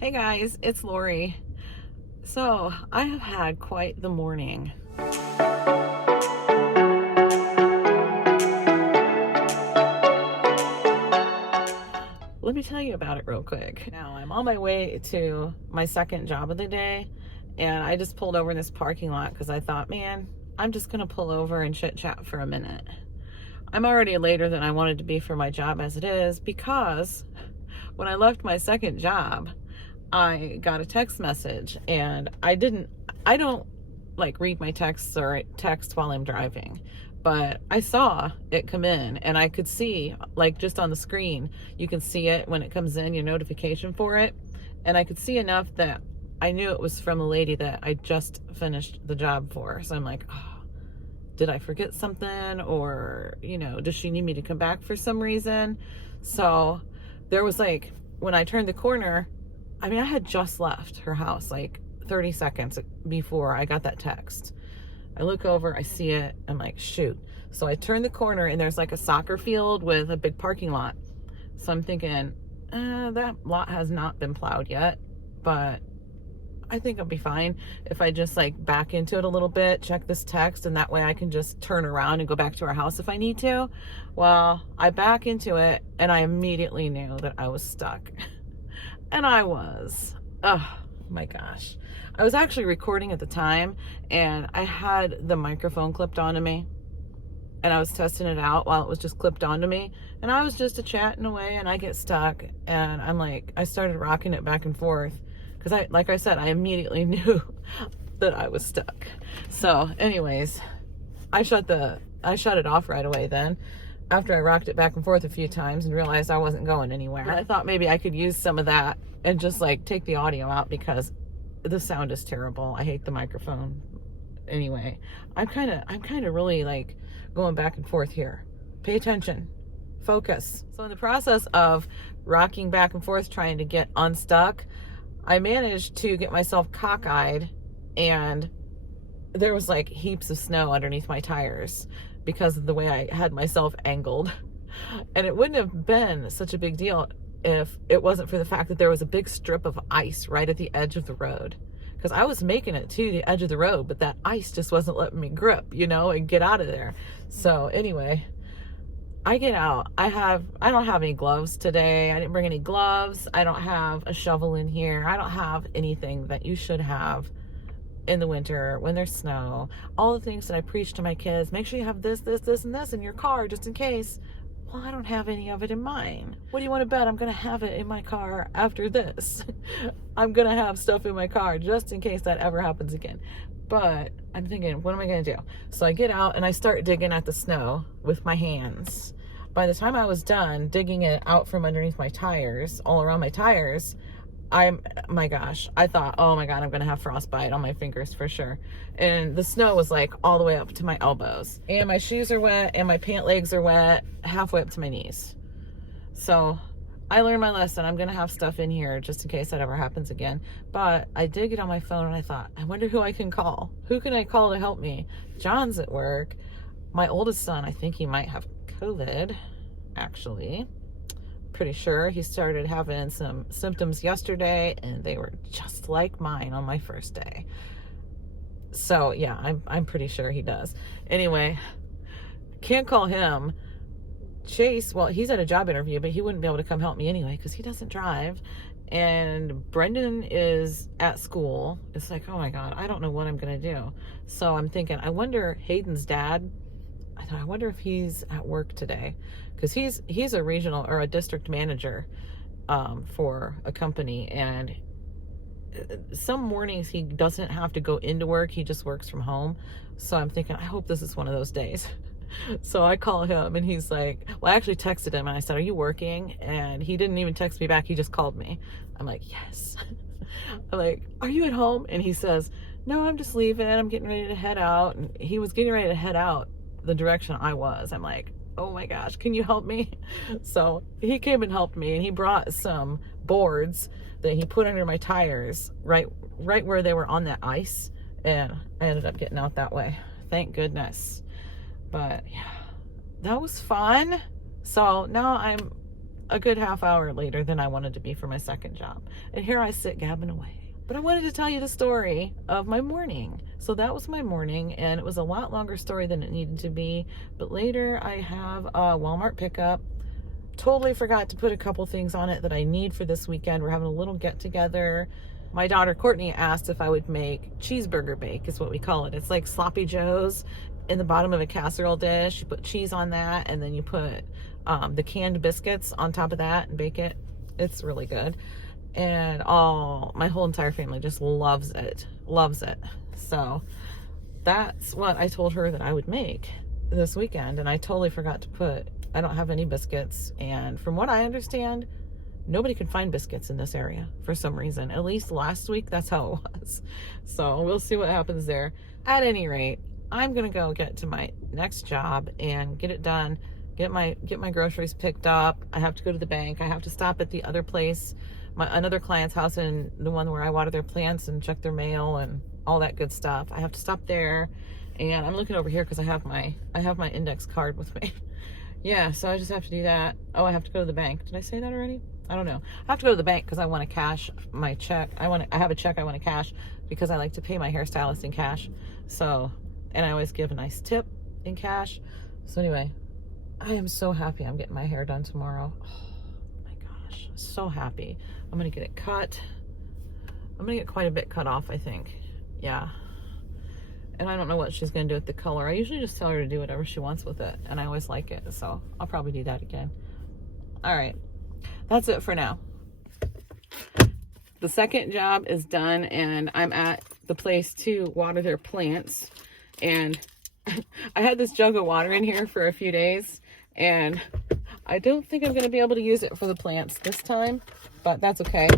Hey guys, it's Lori. So, I have had quite the morning. Let me tell you about it real quick. Now, I'm on my way to my second job of the day, and I just pulled over in this parking lot because I thought, man, I'm just going to pull over and chit chat for a minute. I'm already later than I wanted to be for my job as it is because when I left my second job, I got a text message, and I don't like read my texts or text while I'm driving, but I saw it come in, and I could see, like, just on the screen, you can see it when it comes in, your notification for it, and I could see enough that I knew it was from a lady that I just finished the job for. So I'm like, oh, did I forget something, or does she need me to come back for some reason? So there was, like, when I turned the corner, I mean, I had just left her house like 30 seconds before I got that text. I look over, I see it, I'm like, shoot. So I turn the corner, and there's like a soccer field with a big parking lot. So I'm thinking, that lot has not been plowed yet, but I think I'll be fine if I just like back into it a little bit, check this text, and that way I can just turn around and go back to our house if I need to. Well, I back into it, and I immediately knew that I was stuck. And I was. Oh my gosh. I was actually recording at the time, and I had the microphone clipped onto me, and I was testing it out while it was just clipped onto me, and I was just chatting away, and I get stuck, and I'm like, I started rocking it back and forth because like I said, I immediately knew that I was stuck. So anyways, I shut it off right away then, after I rocked it back and forth a few times and realized I wasn't going anywhere. I thought maybe I could use some of that and just like take the audio out because the sound is terrible. I hate the microphone. Anyway, I'm kind of really like going back and forth here. Pay attention. Focus. So in the process of rocking back and forth trying to get unstuck, I managed to get myself cockeyed, and there was like heaps of snow underneath my tires because of the way I had myself angled. And it wouldn't have been such a big deal if it wasn't for the fact that there was a big strip of ice right at the edge of the road. Because I was making it to the edge of the road, but that ice just wasn't letting me grip, and get out of there. So anyway, I get out. I don't have any gloves today. I didn't bring any gloves. I don't have a shovel in here. I don't have anything that you should have in the winter when there's snow. All the things that I preach to my kids, make sure you have this, this, this, and this in your car just in case. Well, I don't have any of it in mine. What do you want to bet? I'm going to have it in my car after this. I'm going to have stuff in my car just in case that ever happens again. But I'm thinking, what am I going to do? So I get out and I start digging at the snow with my hands. By the time I was done digging it out from underneath my tires, all around my tires, my gosh, I thought, oh my God, I'm going to have frostbite on my fingers for sure. And the snow was like all the way up to my elbows, and my shoes are wet, and my pant legs are wet, halfway up to my knees. So I learned my lesson. I'm going to have stuff in here just in case that ever happens again. But I did get on my phone, and I thought, I wonder who I can call. Who can I call to help me? John's at work. My oldest son, I think he might have COVID, actually. Pretty sure he started having some symptoms yesterday, and they were just like mine on my first day. So yeah, I'm pretty sure he does. Anyway, can't call him. Chase, well, he's at a job interview, but he wouldn't be able to come help me anyway because he doesn't drive. And Brendan is at school. It's like, oh my God, I don't know what I'm gonna do. So I'm thinking, I wonder, Hayden's dad, I wonder if he's at work today, because he's a regional or a district manager for a company, and some mornings he doesn't have to go into work, he just works from home. So I'm thinking, I hope this is one of those days. So I call him, and he's like, well, I actually texted him and I said, are you working? And he didn't even text me back, he just called me. I'm like, yes. I'm like, are you at home? And he says, no, I'm just leaving, I'm getting ready to head out. And he was getting ready to head out the direction I was. I'm like, oh my gosh, can you help me? So he came and helped me, and he brought some boards that he put under my tires right where they were on that ice, and I ended up getting out that way. Thank goodness. But yeah, that was fun. So now I'm a good half hour later than I wanted to be for my second job. And here I sit gabbing away. But I wanted to tell you the story of my morning. So that was my morning, and it was a lot longer story than it needed to be. But later I have a Walmart pickup. Totally forgot to put a couple things on it that I need for this weekend. We're having a little get together. My daughter Courtney asked if I would make Cheeseburger Bake, is what we call it. It's like sloppy joes in the bottom of a casserole dish. You put cheese on that, and then you put the canned biscuits on top of that and bake it. It's really good. And my whole entire family just loves it. So that's what I told her that I would make this weekend. And I totally forgot to put, I don't have any biscuits. And from what I understand, nobody could find biscuits in this area for some reason. At least last week, that's how it was. So we'll see what happens there. At any rate, I'm gonna go get to my next job and get it done. Get my groceries picked up. I have to go to the bank. I have to stop at the other place, another client's house, and the one where I water their plants and check their mail and all that good stuff. I have to stop there, and I'm looking over here because I have my index card with me. Yeah, so I just have to do that. Oh, I have to go to the bank. Did I say that already? I don't know. I have to go to the bank because I want to cash my check. I have a check I want to cash because I like to pay my hairstylist in cash. So, and I always give a nice tip in cash. So anyway, I am so happy I'm getting my hair done tomorrow. Oh my gosh, so happy. I'm gonna get it cut. I'm gonna get quite a bit cut off, I think. Yeah. And I don't know what she's gonna do with the color. I usually just tell her to do whatever she wants with it, and I always like it, so I'll probably do that again. All right, that's it for now. The second job is done, and I'm at the place to water their plants. And I had this jug of water in here for a few days, and I don't think I'm going to be able to use it for the plants this time, but that's okay.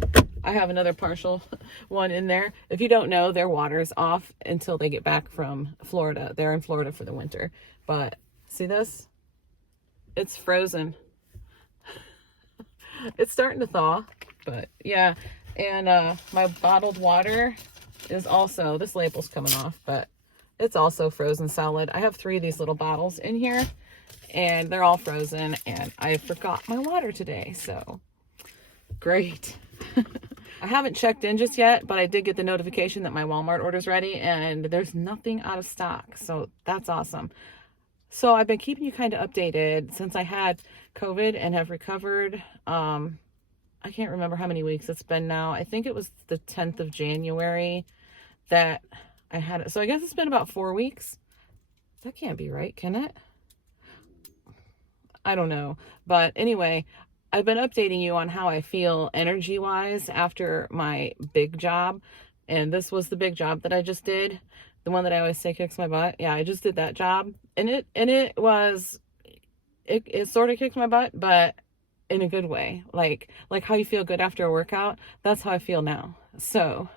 I have another partial one in there. If you don't know, their water's off until they get back from Florida. They're in Florida for the winter. But see this? It's frozen. It's starting to thaw, but yeah. And my bottled water is also, this label's coming off, but it's also frozen solid. I have 3 of these little bottles in here, and they're all frozen, and I forgot my water today, so great. I haven't checked in just yet, but I did get the notification that my Walmart order's ready, and there's nothing out of stock, so that's awesome. So I've been keeping you kind of updated since I had COVID and have recovered. I can't remember how many weeks it's been now. I think it was the 10th of January that I had it. So I guess it's been about 4 weeks. That can't be right, can it? I don't know. But anyway, I've been updating you on how I feel energy-wise after my big job. And this was the big job that I just did. The one that I always say kicks my butt. Yeah, I just did that job. And it sort of kicked my butt, but in a good way. Like how you feel good after a workout. That's how I feel now. So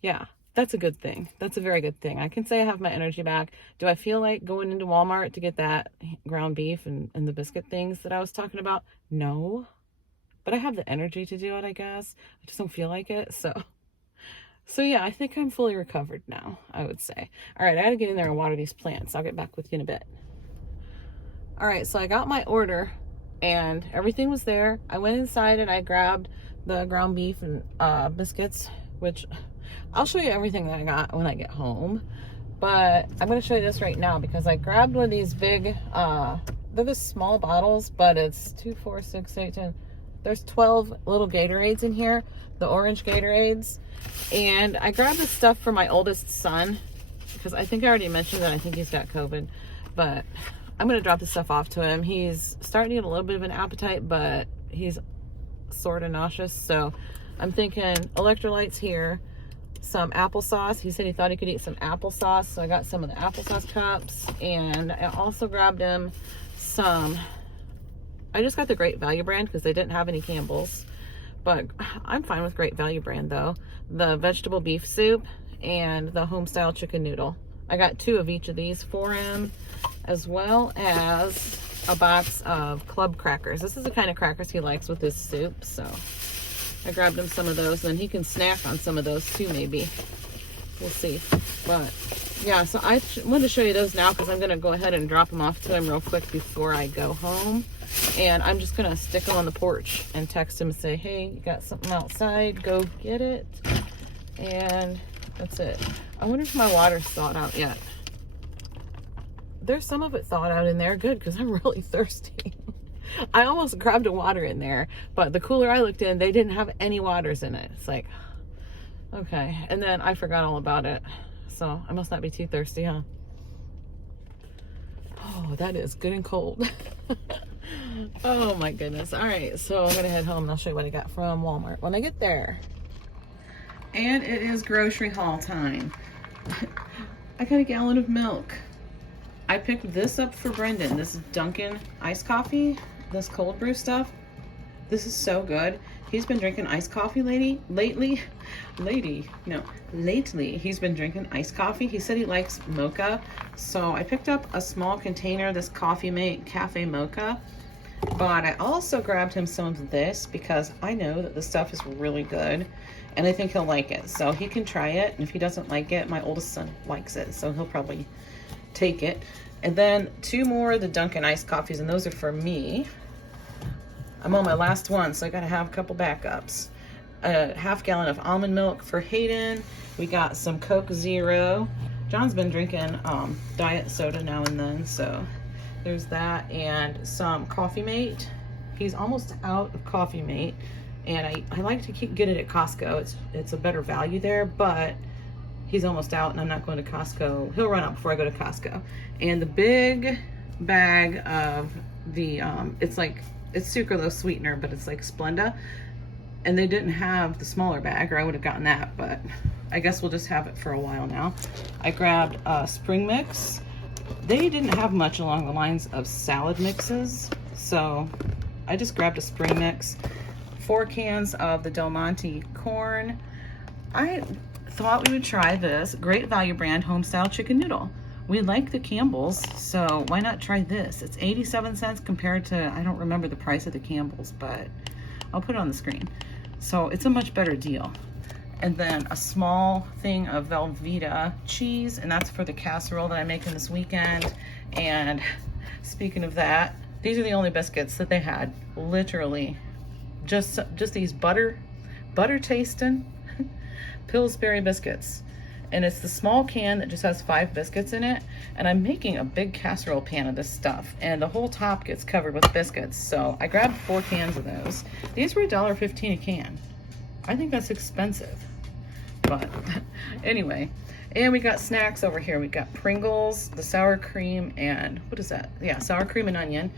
yeah, that's a good thing. That's a very good thing. I can say I have my energy back. Do I feel like going into Walmart to get that ground beef and the biscuit things that I was talking about? No. But I have the energy to do it, I guess. I just don't feel like it. So yeah, I think I'm fully recovered now, I would say. All right, I gotta get in there and water these plants. I'll get back with you in a bit. All right, so I got my order and everything was there. I went inside and I grabbed the ground beef and biscuits, which I'll show you everything that I got when I get home. But I'm going to show you this right now because I grabbed one of these big, they're the small bottles, but it's 2, 4, 6, 8, 10. There's 12 little Gatorades in here, the orange Gatorades. And I grabbed this stuff for my oldest son because I think I already mentioned that I think he's got COVID, but I'm going to drop this stuff off to him. He's starting to get a little bit of an appetite, but he's sort of nauseous. So I'm thinking electrolytes here, some applesauce. He said he thought he could eat some applesauce. So I got some of the applesauce cups, and I also grabbed him some, I just got the Great Value brand because they didn't have any Campbell's, but I'm fine with Great Value brand though. The vegetable beef soup and the home-style chicken noodle. I got 2 of each of these for him, as well as a box of club crackers. This is the kind of crackers he likes with his soup, so I grabbed him some of those, and then he can snack on some of those too, maybe. we'll see. But yeah, so I wanted to show you those now because I'm going to go ahead and drop them off to him real quick before I go home. And I'm just going to stick them on the porch and text him and say, hey, you got something outside, go get it. And that's it. I wonder if my water's thawed out yet. There's some of it thawed out in there. Good, because I'm really thirsty. I almost grabbed a water in there, but the cooler I looked in, they didn't have any waters in it. It's like, okay. And then I forgot all about it. So I must not be too thirsty, huh? Oh, that is good and cold. Oh my goodness. All right, so I'm gonna head home and I'll show you what I got from Walmart when I get there. And it is grocery haul time. I got a gallon of milk. I picked this up for Brendan. This is Dunkin' iced coffee, this cold brew stuff. This is so good. He's been drinking iced coffee lately. He's been drinking iced coffee. He said he likes mocha. So I picked up a small container, this Coffee Mate Cafe Mocha. But I also grabbed him some of this because I know that the stuff is really good and I think he'll like it. So he can try it, and if he doesn't like it, my oldest son likes it, so he'll probably take it. And then 2 more of the Dunkin' iced coffees, and those are for me. I'm on my last one, so I gotta have a couple backups. A half gallon of almond milk for Hayden. We got some Coke Zero. John's been drinking diet soda now and then, so there's that. And some Coffee Mate. He's almost out of Coffee Mate, and I like to get it at Costco. It's a better value there, but he's almost out and I'm not going to Costco. He'll run out before I go to Costco. And the big bag of the, it's sucralose sweetener, but it's like Splenda. And they didn't have the smaller bag, or I would have gotten that, but I guess we'll just have it for a while now. I grabbed Spring Mix. They didn't have much along the lines of salad mixes, so I just grabbed a Spring Mix. 4 cans of the Del Monte corn. I thought we would try this Great Value brand homestyle chicken noodle. We like the Campbell's, so why not try this? It's 87 cents compared to, I don't remember the price of the Campbell's, but I'll put it on the screen. So it's a much better deal. And then a small thing of Velveeta cheese, and that's for the casserole that I'm making this weekend. And speaking of that, these are the only biscuits that they had. Literally, just these butter tasting Pillsbury biscuits. And it's the small can that just has 5 biscuits in it. And I'm making a big casserole pan of this stuff, and the whole top gets covered with biscuits. So I grabbed 4 cans of those. These were $1.15 a can. I think that's expensive, but anyway. And we got snacks over here. We got Pringles, the sour cream, and what is that? Yeah, sour cream and onion,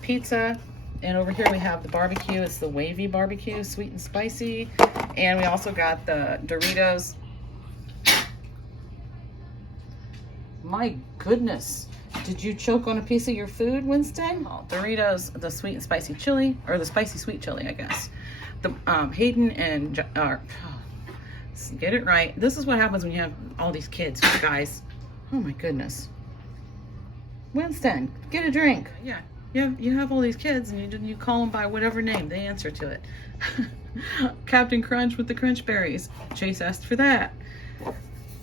pizza. And over here we have the barbecue. It's the wavy barbecue, sweet and spicy. And we also got the Doritos. My goodness, did you choke on a piece of your food, Winston? Oh, Doritos, the sweet and spicy chili, or the spicy sweet chili, I guess. The Hayden and get it right. This is what happens when you have all these kids, guys. Oh my goodness. Winston, get a drink. Yeah, you have all these kids, and you call them by whatever name they answer to it. Captain Crunch with the Crunch Berries. Chase asked for that.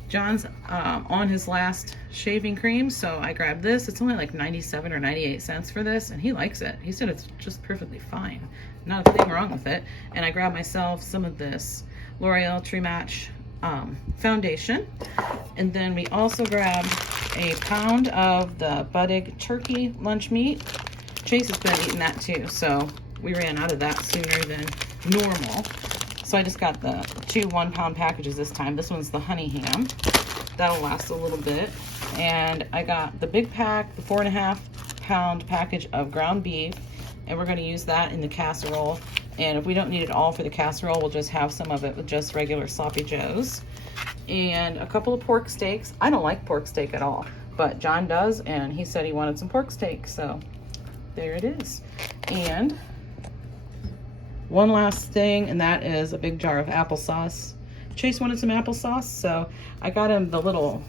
John's on his last shaving cream, so I grabbed this. It's only like 97 or 98 cents for this, and he likes it. He said it's just perfectly fine. Not a thing wrong with it. And I grabbed myself some of this L'Oreal True Match foundation. And then we also grabbed a pound of the Buddig turkey lunch meat. Chase has been eating that too, so we ran out of that sooner than normal. So I just got the 2 1-pound packages this time. This one's the honey ham. That'll last a little bit. And I got the big pack, the 4.5-pound package of ground beef. And we're going to use that in the casserole. And if we don't need it all for the casserole, we'll just have some of it with just regular sloppy joes. And a couple of pork steaks. I don't like pork steak at all, but John does, and he said he wanted some pork steak. So there it is. And one last thing, and that is a big jar of applesauce. Chase wanted some applesauce, so I got him the little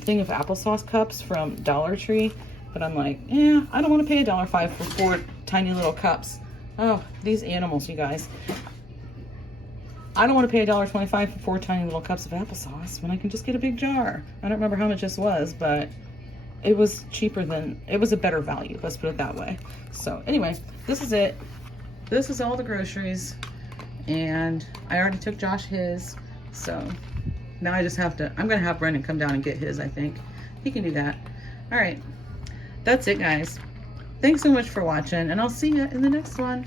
thing of applesauce cups from Dollar Tree. But I'm like, I don't want to pay $1.05 for 4 tiny little cups. Oh, these animals, you guys. I don't want to pay $1.25 for 4 tiny little cups of applesauce when I can just get a big jar. I don't remember how much this was, but it was cheaper than, it was a better value, let's put it that way. So anyway, this is it. This is all the groceries, and I already took Josh his, so now I just have to, I'm gonna have Brendan come down and get his, I think. He can do that. All right, that's it, guys. Thanks so much for watching, and I'll see you in the next one.